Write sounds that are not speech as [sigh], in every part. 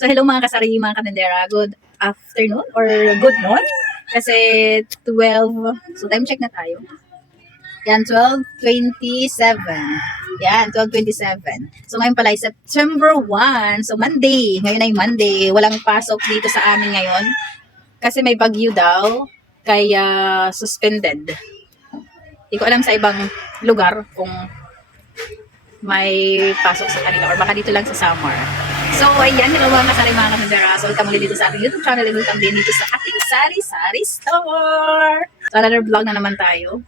So hello mga kasari, mga kanendera. Good afternoon or good noon. Kasi 12, so time check na tayo. Yan, 12.27. Yan, 12.27. So ngayon pala September 1. So Monday. Ngayon ay Monday. Walang pasok dito sa amin ngayon. Kasi may bagyo daw. Kaya suspended. Hindi ko alam sa ibang lugar kung may pasok sa kanila or baka dito lang sa summer. So, ayan, hello mga kasari mga kanindera. So, welcome ulit dito sa ating YouTube channel welcome din dito sa ating Sari Sari Store. So, another vlog na naman tayo.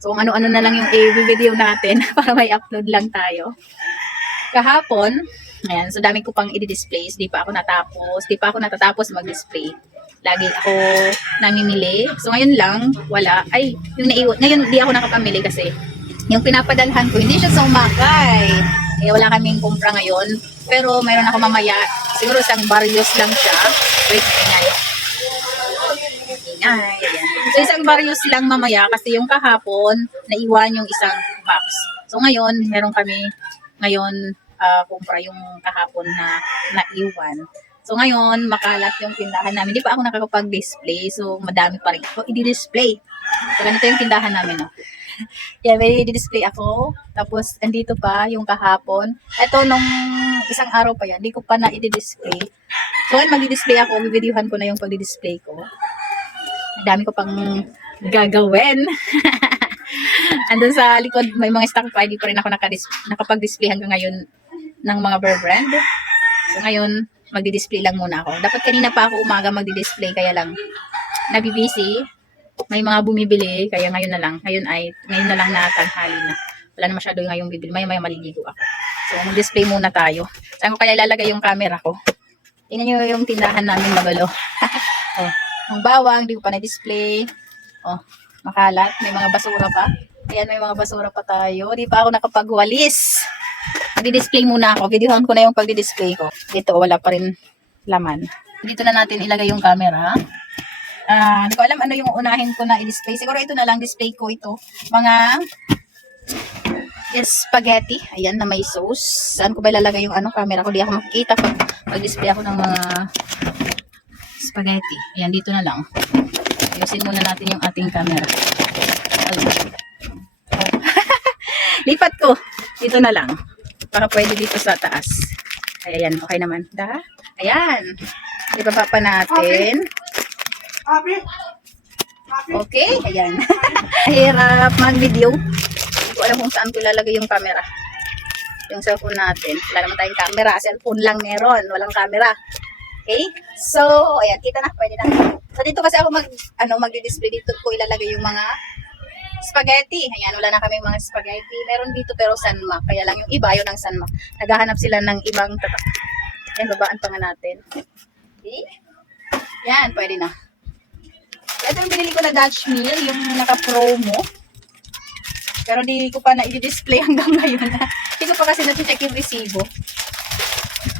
So, kung ano-ano na lang yung i-video natin [laughs] para may upload lang tayo. Kahapon, ayan, so dami ko pang i-display. Di pa ako natapos. Di pa ako natatapos mag-display. Lagi ako namimili. So, ngayon lang, wala. Ay, yung naiwan. Ngayon, di ako nakapamili kasi yung pinapadalhan ko, hindi siya sa umakay. Eh, wala kaming kumpra ngayon. Pero mayroon ako mamaya. Siguro isang barrios lang siya. Wait, ingay. Ingay, ayan. So, isang barrios lang mamaya kasi yung kahapon, naiwan yung isang box. So, ngayon, meron kami ngayon ah, kumpra yung kahapon na naiwan. So, ngayon, makalat yung tindahan namin. Hindi pa ako nakakapag-display. So, madami pa rin. So, i-display. So, ganito yung tindahan namin, no? [laughs] yeah, may display ako. Tapos, andito pa yung kahapon. Ito, nung isang araw pa yan, hindi ko pa na i-display. So, ngayon mag-display ako. Videohan ko na yung pag-display ko. Ang dami ko pang gagawin. [laughs] Andun sa likod, may mga stock pa. Hindi pa rin ako nakapag-display hanggang ngayon ng mga bear brand. So, ngayon, magdi-display lang muna ako. Dapat kanina pa ako umaga magdi-display, kaya lang nabibisi may mga bumibili, kaya ngayon na lang. Ngayon ay, ngayon na lang na tanghali na. Wala na masyado ngayong bibili. Maya maya maliligo ako. So, mag-display muna tayo. Saan ko kaya ilalagay yung camera ko? Tingnan nyo yung tindahan namin magulo. [laughs] oh, ang bawang, di ko pa na-display. Oh, makalat. May mga basura pa. Ayan, may mga basura pa tayo. Di pa ako nakapagwalis. Mag-display muna ako. Videohan ko na yung pag-display ko. Dito, wala pa rin laman. Dito na natin ilagay yung camera. Ah, hindi ko alam ano yung unahin ko na i-display. Siguro ito na lang display ko ito. Mga spaghetti. Ayan na may sauce. Saan ko ba ilalagay yung ano camera ko? Di ako makikita pag mag-display ako ng mga spaghetti. Ayan, dito na lang. Ayusin muna natin yung ating camera. [laughs] Lipat ko. Dito na lang. Para pwede dito sa taas. Ay, ayan, okay naman. Da? Ayan. Ibaba pa natin. Okay, ayan. [laughs] Hirap mag-video. Hindi ko alam kung saan ko ilalagay yung camera. Yung cellphone natin. Wala naman tayong camera. Cellphone lang meron. Walang camera. Okay? So, ayan. Kita na. Pwede na. So, dito kasi ako mag, ano, magdi-display dito ko ilalagay yung mga spaghetti. Ayan, wala na kaming mga spaghetti. Meron dito pero sanma. Kaya lang yung iba, yun ang sanma. Naghahanap sila ng ibang tatak. Ayan, babaan pa nga natin. Okay? Yan, pwede na. Ito yung binili ko na Dutch meal, yung naka-promo. Pero di ko pa na i-display hanggang [laughs] ngayon. Hindi ko pa kasi na-check yung resibo.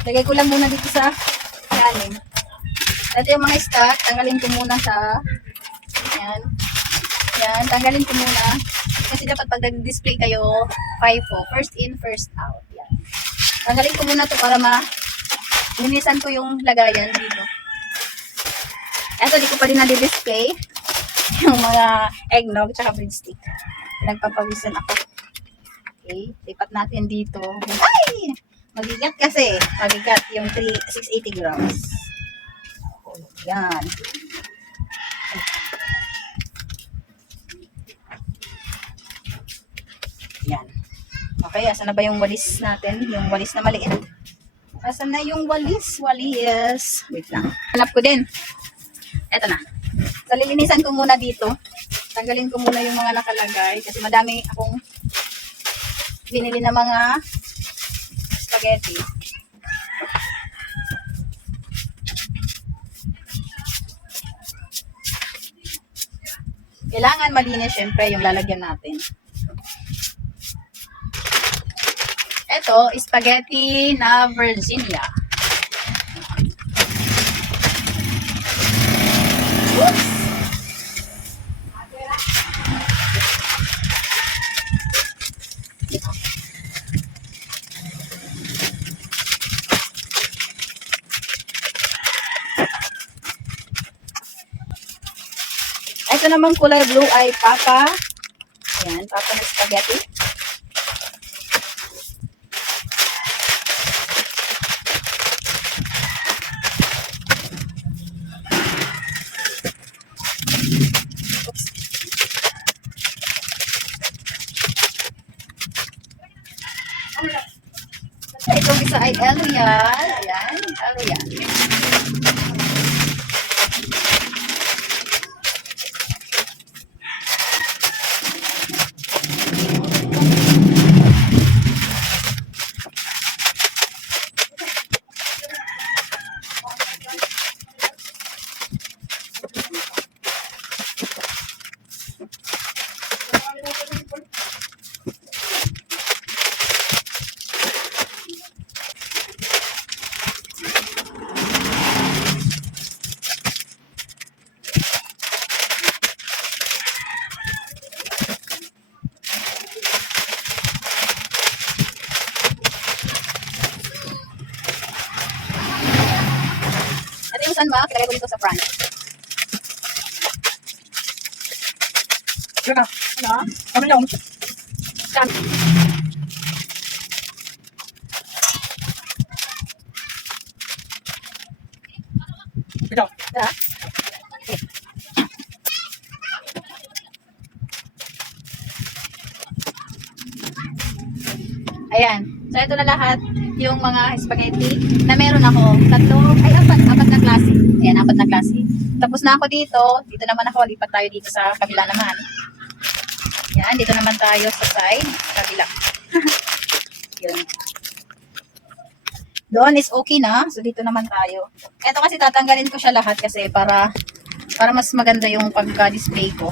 Lagay ko lang muna dito sa kanin. Ito yung mga stock. Tanggalin ko muna sa... Yan. Yan. Tanggalin ko muna. Kasi dapat pag nag-display kayo, FIFO. First in, first out. Yan. Tanggalin ko muna to para ma... Linisan ko yung lagayan dito. Eto, di ko pa rin na-display yung mga eggnog tsaka breadstick. Nagpapawisan ako. Okay, lipat natin dito. Ay! Magigat kasi. Magigat yung 3, 680 grams. Yan. Yan. Okay, asan na ba yung walis natin? Yung walis na maliit. Asan na yung walis? Walis. Wait lang. Hanap ko din. Eto na. So, lilinisan ko muna dito. Tanggalin ko muna yung mga nakalagay kasi madami akong binili na mga spaghetti. Kailangan malinis syempre yung lalagyan natin. Ito, spaghetti na Virginia. Oops! Ito namang kulay blue ay papa. Ayan, papa na spaghetti. Itong isa ay Elian. Ayan, Elian. Ito yung sunma, kilagay ko dito sa front. Teka, Ano? ano yung Saan? ito? Ha? Ayan. So, ito na lahat yung mga spaghetti na meron ako. Tatlo, ay apat, apat na klase. Ayan, apat na klase. Tapos na ako dito. Dito naman ako. Lipat tayo dito sa kabila naman. Yan, dito naman tayo sa side. Kabila. [laughs] Yun. Doon is okay na. So, dito naman tayo. Ito kasi tatanggalin ko siya lahat kasi para para mas maganda yung pagka-display ko.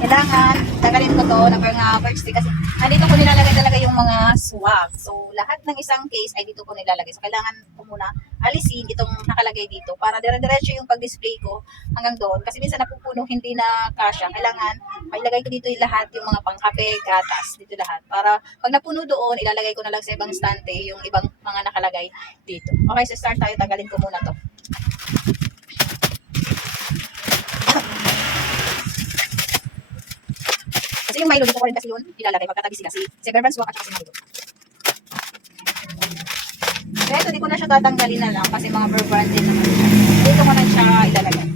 Kailangan, tanggalin ko to na mga first kasi nandito ko nilalagay talaga yung mga swag. So, lahat ng isang case ay dito ko nilalagay. So, kailangan ko muna alisin itong nakalagay dito para dire-diretso yung pag-display ko hanggang doon. Kasi minsan napupuno, hindi na kasha. Kailangan, mailagay ko dito yung lahat, yung mga pangkape, gatas, dito lahat. Para pag napuno doon, ilalagay ko na lang sa ibang stante yung ibang mga nakalagay dito. Okay, so start tayo. Tanggalin ko muna to. Kasi yung Milo, dito ko rin kasi yun ilalagay pagkatabi sila. Si, si Swak at si Milo. Kaya ito, di ko na siya tatanggalin na lang kasi mga brand din naman. Dito ko na siya ilalagay.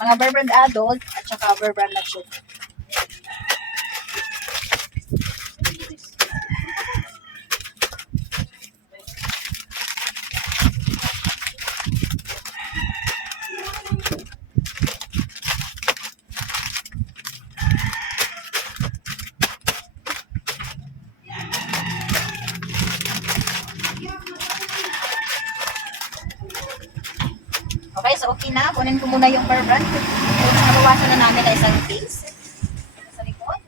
Mga brand adult at saka Bear brand mature. Okay, so okay na. Kunin ko muna yung Bear brand. Nabawasan na namin na isang case. Sa likod.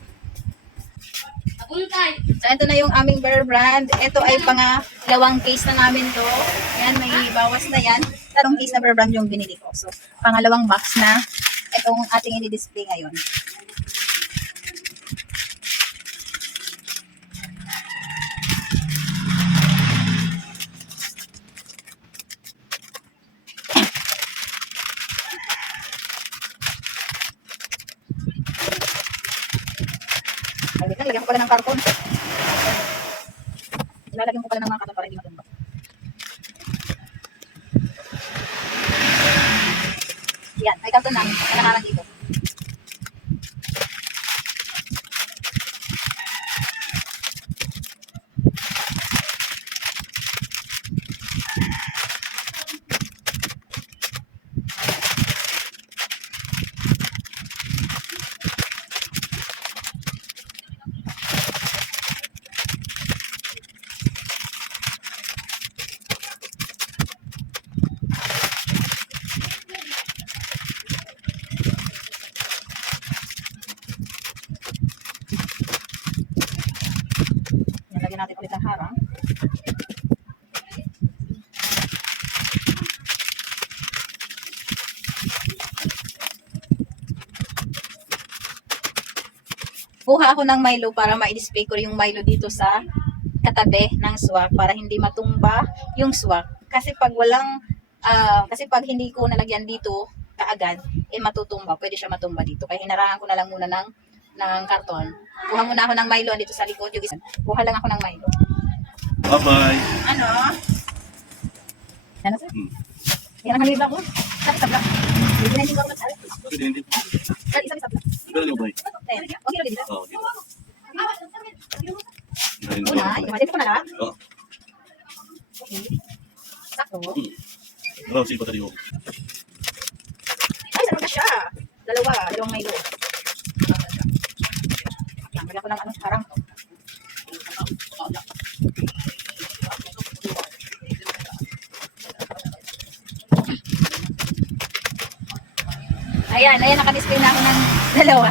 So, ito na yung aming Bear brand. Ito ay pangalawang case na namin to. Yan, may bawas na yan. Tarong case na Bear brand yung binili ko. So, pangalawang box na itong ating i-display ngayon. Ay, wait lang, lagyan ko pala ng karton. Ilalagyan ko pala ng mga kata para hindi matumba. Yan, may karton. May nakalang dito. Yan, lagyan natin ulit ng harang. Kuha ako ng Milo para ma-display ko yung Milo dito sa katabi ng swak para hindi matumba yung swak. Kasi pag walang, ah, kasi pag hindi ko nalagyan dito kaagad, eh matutumba. Pwede siya matumba dito. Kaya hinarangan ko na lang muna ng, ng karton. Kuha muna ako ng Milo dito sa likod. Yung isa. Kuha lang ako ng Milo. Bye-bye. Ano? Ano sir? Hmm. Yan ang halibak ko. Sabi sa block. Hindi na hindi ko ako nagsabi. Pwede hindi. Sabi sa block. Pwede yung bay. Eh, okay lang dito. Oo, dito. Galing Una, ikamagin ko na lang. Oo. Okay. Sakto. Bravo, sino pa tayo? Ay, sarap na siya. Dalawa, dalawang Milo. Yan, Lagyan ko ng ano, harang to. Ayan, ayan, nakadisplay na ako ng dalawa.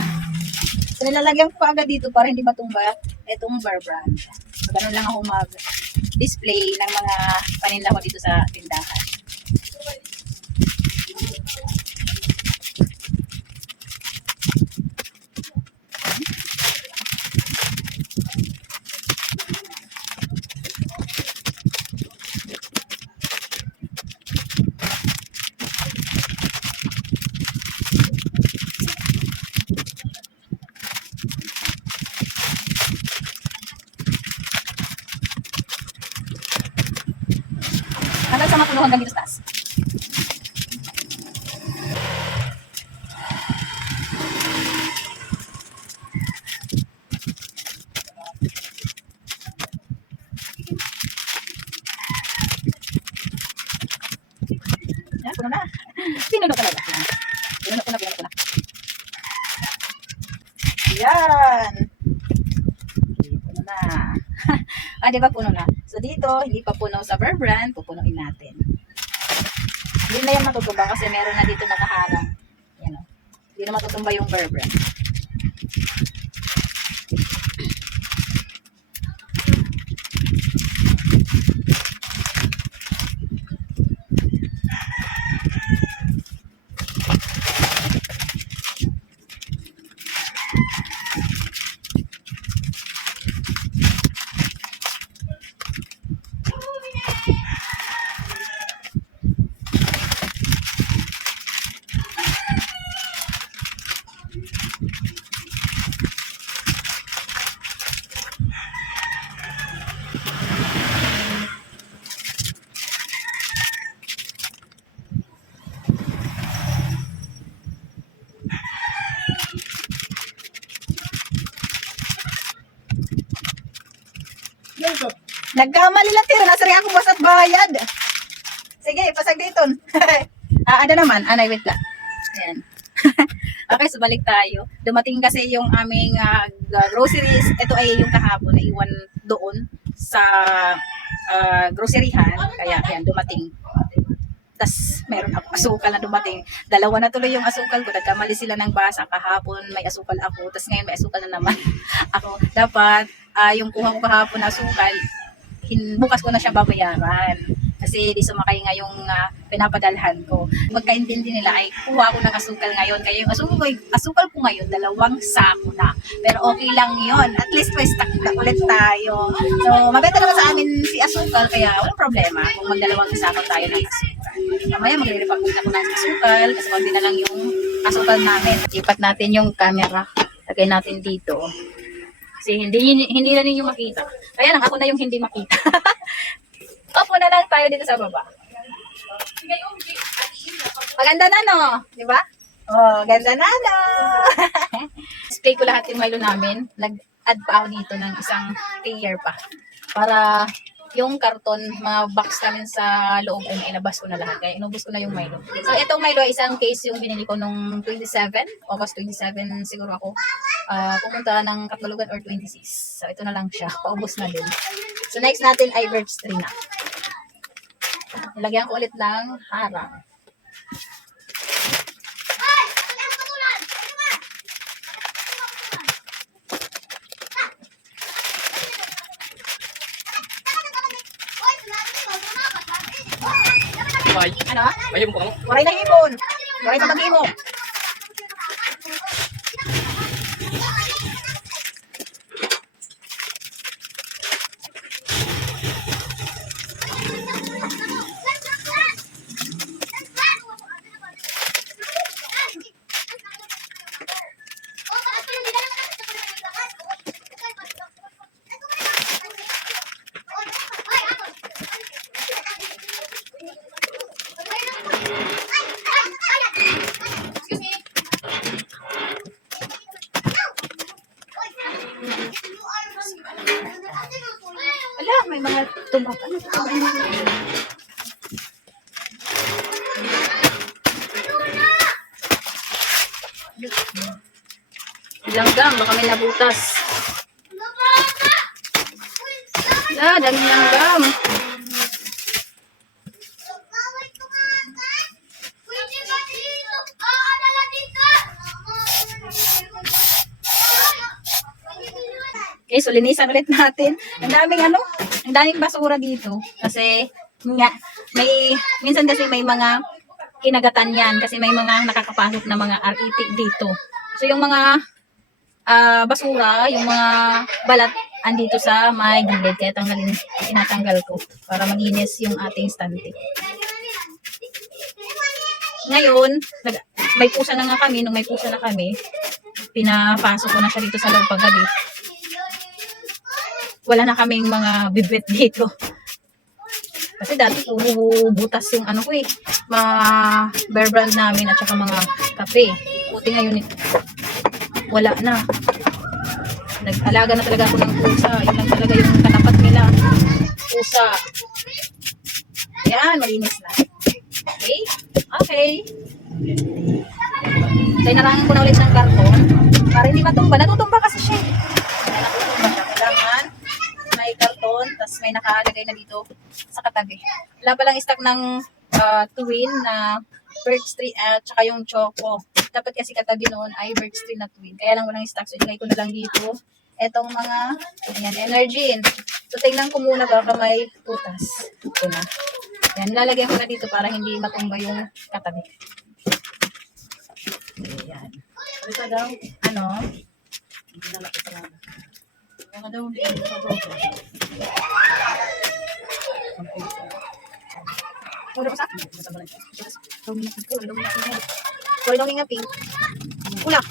So, nilalagyan ko agad dito para hindi matumba itong bar brand. So, lang ako mag-display ng mga paninda ko dito sa tindahan. Hanggang sa mapuno hanggang dito sa taas. Yan, puno na. Pinuno talaga. Yan. Pinuno ko na, pinuno ko na. Yan. Puno na. [laughs] ah, di ba puno na? So dito, hindi pa puno sa brand, pupunuin natin. Hindi na yan matutumba kasi meron na dito nakaharang. Yan o. Hindi na matutumba yung Verb brand. Nagkamali lang tira. Nasari ako boss at bayad. Sige, pasag dito. [laughs] ah, ano naman? Anay, wait lang. Ayan. [laughs] okay, so balik tayo. Dumating kasi yung aming ah, g- groceries. Ito ay yung kahapon na iwan doon sa uh, groceryhan. Kaya, yan, dumating. Tapos, meron ako asukal na dumating. Dalawa na tuloy yung asukal ko. Nagkamali sila ng basa. Kahapon may asukal ako. Tapos ngayon may asukal na naman [laughs] ako. Dapat, ah, yung kuha ko kahapon na asukal, hin- bukas ko na siya babayaran. Kasi di sumakay nga yung ah, pinapadalhan ko. Magkaintindi nila ay kuha ko ng asukal ngayon. Kaya yung asukal ko, asukal ko ngayon, dalawang sako na. Pero okay lang yon At least may stock na ulit tayo. So, mabenta naman sa amin si asukal. Kaya walang problema kung magdalawang sako tayo ng asukal. Mamaya magre-repagod ako ng asukal. Kasi konti na lang yung asukal namin. Ipat natin yung camera. Lagay natin dito. Kasi hindi hindi na ninyo makita. Kaya lang ako na yung hindi makita. [laughs] Opo na lang tayo dito sa baba. Maganda na no, di ba? Oh, ganda na no. [laughs] Display ko lahat yung Milo namin. Nag-add pa ako dito ng isang layer pa. Para yung karton, mga box namin sa loob ay inabas ko na lahat. Kaya inubos ko na yung Milo. So, itong Milo, isang case yung binili ko nung 27. August 27 siguro ako. ah pumunta ng Katulugan or 26. So, ito na lang siya. Paubos na din. So, next natin ay Birch Tree na. Nilagyan ko ulit ng harang. Ano? Ko ano? Waray na hipon. Waray na mag-imo. may mga tumbak. Ano ito? Langgam, baka may nabutas. Ah, daming langgam. Okay, so linisan ulit natin. Ang daming ano, ang daming basura dito. Kasi, nga, may, minsan kasi may mga kinagatan yan. Kasi may mga nakakapasok na mga RET dito. So, yung mga ah, basura, yung mga balat, andito sa may gilid. Kaya tanggalin, tinatanggal ko para maginis yung ating stante. Ngayon, nag- may pusa na nga kami. Nung may pusa na kami, pinapasok ko na siya dito sa loob paggabi wala na kaming mga bibit dito. Kasi dati puro butas yung ano ko eh. Mga bear brand namin at saka mga kape. Buti ngayon eh, wala na. Nag-alaga na talaga ako ng pusa. Yun lang talaga yung katapat nila. Pusa. Yan, malinis na. Okay? Okay. Kaya narangan ko na ulit ng karton para hindi matumba. Natutumba kasi siya. eh. Kaya natutumba siya. Kailangan may karton, tapos may nakalagay na dito sa katabi. Wala palang stock ng uh, twin na birch tree at saka yung choco. Dapat kasi katabi noon ay birch tree na twin. Kaya lang walang stock. So, ilagay ko na lang dito. Etong mga, yan, energy. So, tingnan ko muna baka may putas. Ito na. Yan, lalagyan ko na dito para hindi matumba yung katabi. Ayan. Ito daw, ano, mga daw, Mura pa sa? Sorry daw nga pink. Ula.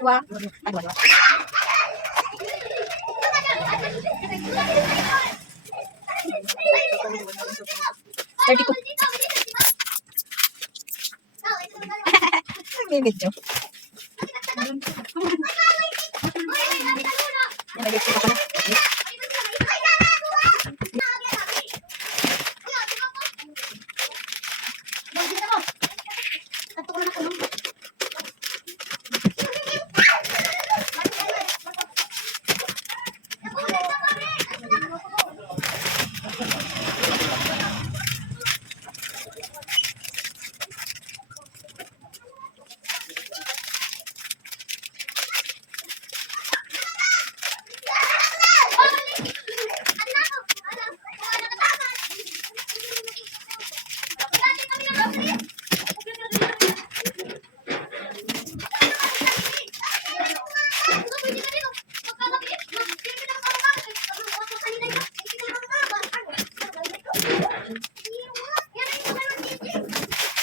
Dua. Ah, dua, dua. Thirty-two. May video. Yan, nag-exit ako na.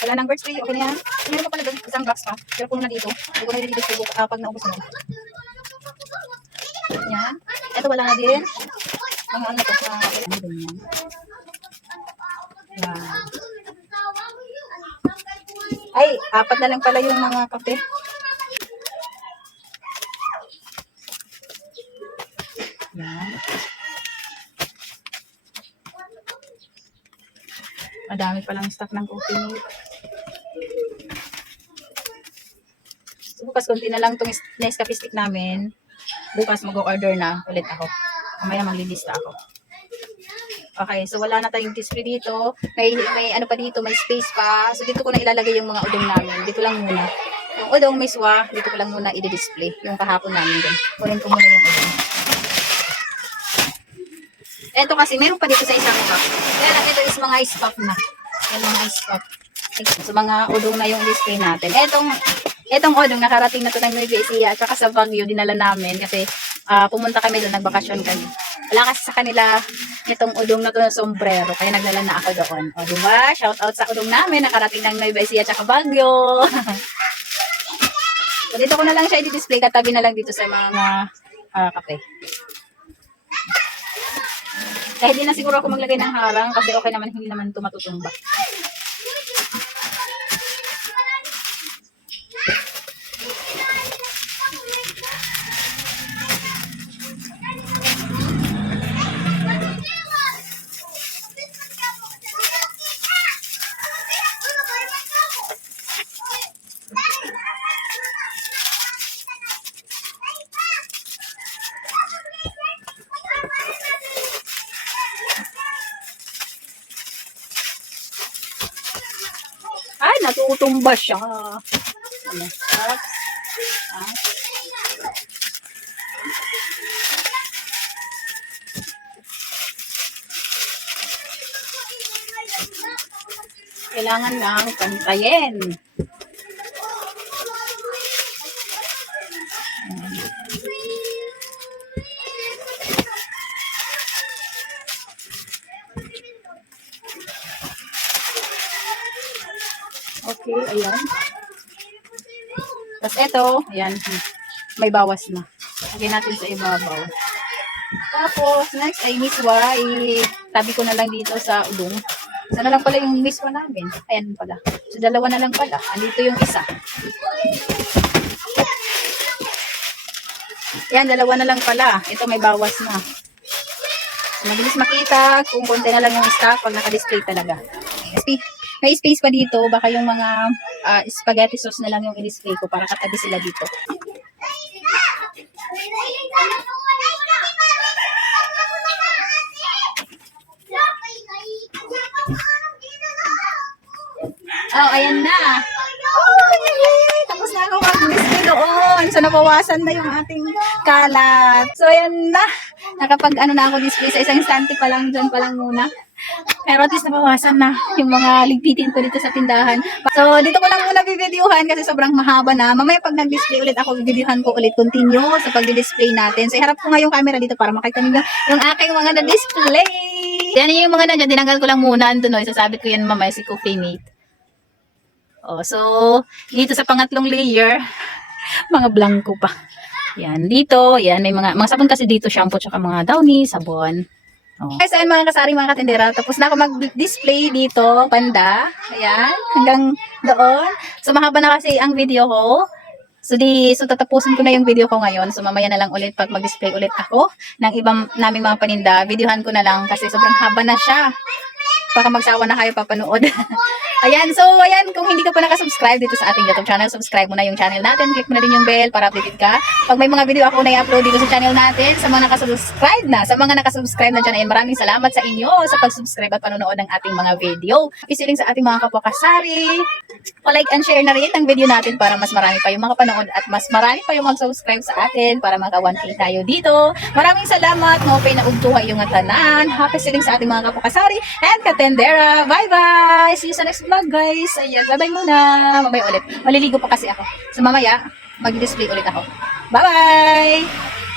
Wala nang birthday, okay na yan. Meron pa pala doon, isang box pa. Pero puno na dito. Hindi ko na i-distribute uh, pag naubos na. Yan. Ito wala na din. Mga ano to, sa ano. Yan. Ay, apat na lang pala yung mga kape. Yan. Madami palang stock ng coffee bukas konti na lang itong Nescafe stick namin. Bukas mag-order na ulit ako. Mamaya maglilista ako. Okay, so wala na tayong display dito. May, may ano pa dito, may space pa. So dito ko na ilalagay yung mga udong namin. Dito lang muna. Yung udong may swa, dito ko lang muna i-display. Yung kahapon namin din. Kunin ko muna yung udong. Ito kasi, meron pa dito sa isang. Kaya lang ito is mga pop na. Yan mga pop. So mga udong na yung display natin. Etong, etong udong nakarating na to ng Nueva Ecija at saka sa Baguio dinala namin kasi ah, pumunta kami doon, nagbakasyon kami. Wala kasi sa kanila itong udong na to na sombrero, kaya nagdala na ako doon. O, di ba? Shout out sa udong namin, nakarating ng Nueva Ecija at Baguio. [laughs] so, dito ko na lang siya i-display, katabi na lang dito sa mga ah, kape. Kahit di na siguro ako maglagay ng harang kasi okay naman, hindi naman ito natutumba siya. Ano? Kailangan lang pantayin. Ito, ayan, may bawas na. Lagyan natin sa ibabaw. Tapos, next ay miswa, tabi ko na lang dito sa udong. Sana lang pala yung miswa namin. Ayan pala. So, dalawa na lang pala. Andito yung isa. Yan, dalawa na lang pala. Ito may bawas na. So, mabilis makita kung konti na lang yung stock pag naka-display talaga. SP, may space pa dito. Baka yung mga ah, spaghetti sauce na lang yung i-display ko para katabi sila dito. Oh, ayan na. Oh! Tapos na ako mag-display doon. So, nabawasan na yung ating kalat. So, ayan na. Nakapag ano na ako display sa isang instante pa lang dyan pa lang muna. Pero at least nabawasan na yung mga ligpitin ko dito sa tindahan. So, dito ko lang muna bibideohan kasi sobrang mahaba na. Mamaya pag nag-display ulit ako, bibideohan ko ulit continue sa pag-display natin. So, iharap ko nga yung camera dito para makita niyo yung aking mga na-display. Yan yung mga nandiyan. Tinanggal ko lang muna. Ando no, isasabit ko yan mamaya si Coffee Mate. Oh, so, dito sa pangatlong layer, [laughs] mga blanco pa. Yan, dito, yan, may mga, mga sabon kasi dito, shampoo, tsaka mga downy, sabon. Oh. Guys, ayan mga kasari, mga katindera, tapos na ako mag-display dito, panda. Ayan, hanggang doon. So, mahaba na kasi ang video ko. So, di, so tatapusin ko na yung video ko ngayon. So, mamaya na lang ulit pag mag-display ulit ako ng ibang naming mga paninda. Videohan ko na lang kasi sobrang haba na siya. Baka magsawa na kayo papanood. [laughs] ayan, so ayan, kung hindi ka pa nakasubscribe dito sa ating YouTube channel, subscribe mo na yung channel natin. Click mo na din yung bell para updated ka. Pag may mga video ako na i-upload dito sa channel natin, sa mga nakasubscribe na, sa mga nakasubscribe na dyan, ayan, maraming salamat sa inyo sa pag-subscribe at panonood ng ating mga video. Pisiling sa ating mga kapwa kasari. Pa-like and share na rin ang video natin para mas marami pa yung mga panood at mas marami pa yung mag-subscribe sa atin para maka 1K tayo dito. Maraming salamat. Mopay na ugtuhay yung tanan. Happy siling sa ating mga kapwa kasari and katendera. Bye-bye! See you sa next vlog, guys. Ayan, bye-bye muna. Bye-bye ulit. Maliligo pa kasi ako. So, mamaya, mag-display ulit ako. Bye-bye!